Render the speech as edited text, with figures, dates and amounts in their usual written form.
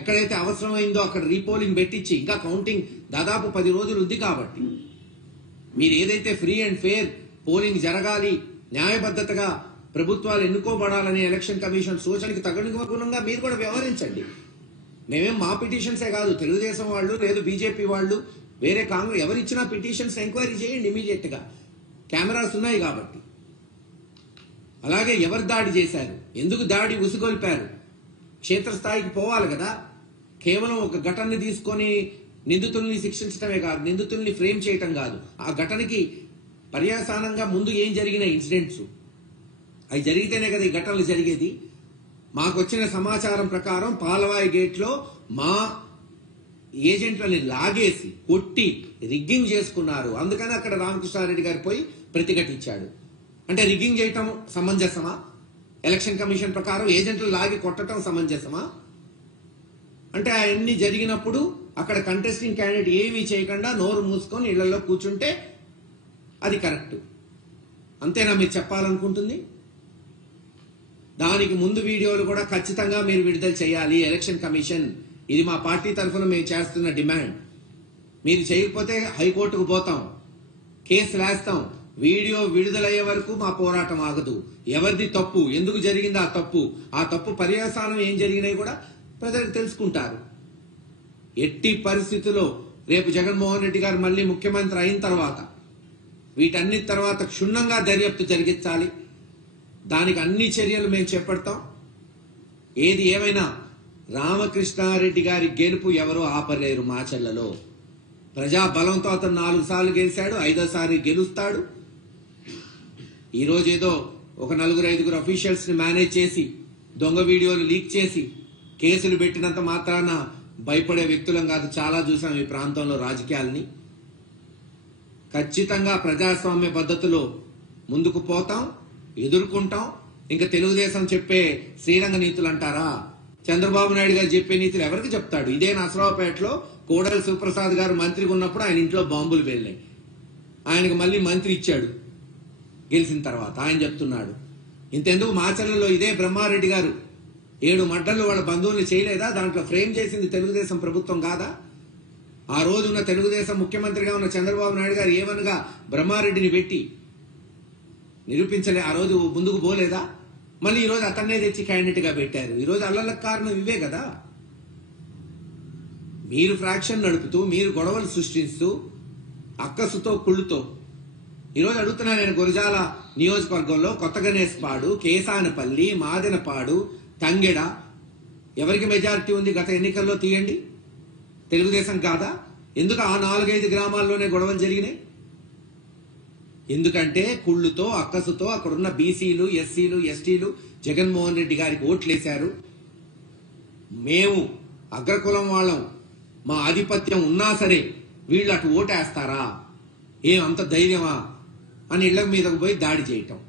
ఎక్కడైతే అవసరమైందో అక్కడ రీపోలింగ్ పెట్టించి ఇంకా కౌంటింగ్ దాదాపు 10 రోజులు ఉంది కాబట్టి మీరు ఏదైతే ఫ్రీ అండ్ ఫేర్ పోలింగ్ జరగాలి, న్యాయబద్ధతగా ప్రభుత్వాలు ఎన్నుకోబడాలని ఎలక్షన్ కమిషన్ సూచనకి తగునుగుణంగా మీరు కూడా వ్యవహరించండి. మేమేం మా పిటిషన్సే కాదు, తెలుగుదేశం వాళ్ళు లేదు బీజేపీ వాళ్ళు వేరే కాంగ్రెస్ ఎవరిచ్చినా పిటిషన్స్ ఎంక్వైరీ చేయండి ఇమీడియట్ గా. కెమెరాస్ ఉన్నాయి కాబట్టి. అలాగే ఎవరు దాడి చేశారు, ఎందుకు దాడి ఉసుగొల్పారు, క్షేత్రస్థాయికి పోవాలి కదా. కేవలం ఒక ఘటనని తీసుకొని నిందితుల్ని శిక్షించడమే కాదు, నిందితుల్ని ఫ్రేమ్ చేయటం కాదు, ఆ ఘటనకి పర్యాసానంగా ముందు ఏం జరిగిన ఇన్సిడెంట్స్ అవి జరిగితేనే కదా ఈ ఘటనలు జరిగేది. మాకు వచ్చిన సమాచారం ప్రకారం పాలవాయి గేట్ లో మా ఏజెంట్లని లాగేసి కొట్టి రిగ్గింగ్ చేసుకున్నారు. అందుకని అక్కడ రామకృష్ణారెడ్డి గారు పోయి ప్రతిఘటించాడు. అంటే రిగ్గింగ్ చేయటం సమంజసమా? ఎలక్షన్ కమిషన్ ప్రకారం ఏజెంట్లు లాగి కొట్టడం సమంజసమా? అంటే అవన్నీ జరిగినప్పుడు అక్కడ కంటెస్టింగ్ క్యాండిడేట్ ఏమీ చేయకుండా నోరు మూసుకొని ఇళ్లలో కూర్చుంటే అది కరెక్ట్. అంతేనా మీరు చెప్పాలనుకుంటుంది? దానికి ముందు వీడియోలు కూడా ఖచ్చితంగా మీరు విడుదల చేయాలి ఎలక్షన్ కమిషన్. ఇది మా పార్టీ తరఫున మేము చేస్తున్న డిమాండ్. మీరు చేయకపోతే హైకోర్టుకు పోతాం, కేసు వేస్తాం. వీడియో విడుదలయ్యే వరకు మా పోరాటం ఆగదు. ఎవరిది తప్పు, ఎందుకు జరిగింది ఆ తప్పు పర్యవసానం ఏం జరిగినాయి కూడా ప్రజలకు తెలుసుకుంటారు. ఎట్టి పరిస్థితుల్లో రేపు జగన్మోహన్ రెడ్డి గారు మళ్ళీ ముఖ్యమంత్రి అయిన తర్వాత వీటన్నిటి తర్వాత క్షుణ్ణంగా దర్యాప్తు జరిగించాలి. దానికి అన్ని చర్యలు మేము చేపడతాం. ఏది ఏమైనా రామకృష్ణారెడ్డి గారి గెలుపు ఎవరో ఆపలేరు. మాచర్లలో ప్రజా బలంతో అతను 4 సార్లు గెలిచాడు, 5వ గెలుస్తాడు. ఈరోజు ఏదో ఒక 4-5 అఫీషియల్స్ ని మేనేజ్ చేసి దొంగ వీడియోలు లీక్ చేసి కేసులు పెట్టినంత మాత్రాన భయపడే వ్యక్తులం కాదు. చాలా చూసాం ఈ ప్రాంతంలో రాజకీయాల్ని. ఖచ్చితంగా ప్రజాస్వామ్య పద్ధతిలో ముందుకు పోతాం, ఎదుర్కొంటాం. ఇంకా తెలుగుదేశం చెప్పే శ్రీరంగ నీతులు అంటారా? చంద్రబాబు నాయుడు గారు చెప్పే నీతులు ఎవరికి చెప్తాడు? ఇదే నసరావుపేటలో కోడెల శివప్రసాద్ గారు మంత్రిగా ఉన్నప్పుడు ఆయన ఇంట్లో బాంబులు వెళ్ళాయి. ఆయనకు మళ్ళీ మంత్రి ఇచ్చాడు గెలిచిన తర్వాత. ఆయన చెప్తున్నాడు. ఇంతెందుకు మాచర్లలో ఇదే బ్రహ్మారెడ్డి గారు 7 మర్డర్లు వాళ్ళ బంధువుల్ని చేయలేదా? దాంట్లో ఫ్రేమ్ చేసింది తెలుగుదేశం ప్రభుత్వం కాదా? ఆ రోజున్న తెలుగుదేశం ముఖ్యమంత్రిగా ఉన్న చంద్రబాబు నాయుడు గారు ఏమనగా బ్రహ్మారెడ్డిని పెట్టి నిరూపించలే? ఆ రోజు ముందుకు పోలేదా? మళ్ళీ ఈ రోజు అతన్నే తెచ్చి క్యాండిడేట్ గా పెట్టారు. ఈ రోజు అల్లలకు కారణం ఇవే కదా. మీరు ఫ్రాక్షన్ నడుపుతూ, మీరు గొడవలు సృష్టిస్తూ, అక్కసుతో కుళ్ళుతో. ఈరోజు అడుగుతున్నా నేను, గురజాల నియోజకవర్గంలో కొత్త గణేశ్పాడు, కేసానపల్లి, మాదెనపాడు, తంగెడ ఎవరికి మెజారిటీ ఉంది గత ఎన్నికల్లో? తీయండి. తెలుగుదేశం కాదా? ఎందుకు ఆ 4-5 గ్రామాల్లోనే గొడవలు జరిగినాయి? ఎందుకంటే కుళ్ళుతో, అక్కసుతో అక్కడున్న బీసీలు, ఎస్సీలు, ఎస్టీలు జగన్మోహన్ రెడ్డి గారికి ఓట్లేశారు. మేము అగ్రకులం వాళ్ళం, మా ఆధిపత్యం ఉన్నా సరే వీళ్ళు అటు ఓటేస్తారా, ఏం అంత ధైర్యమా అని ఇళ్ల మీదకు పోయి దాడి చేయటం.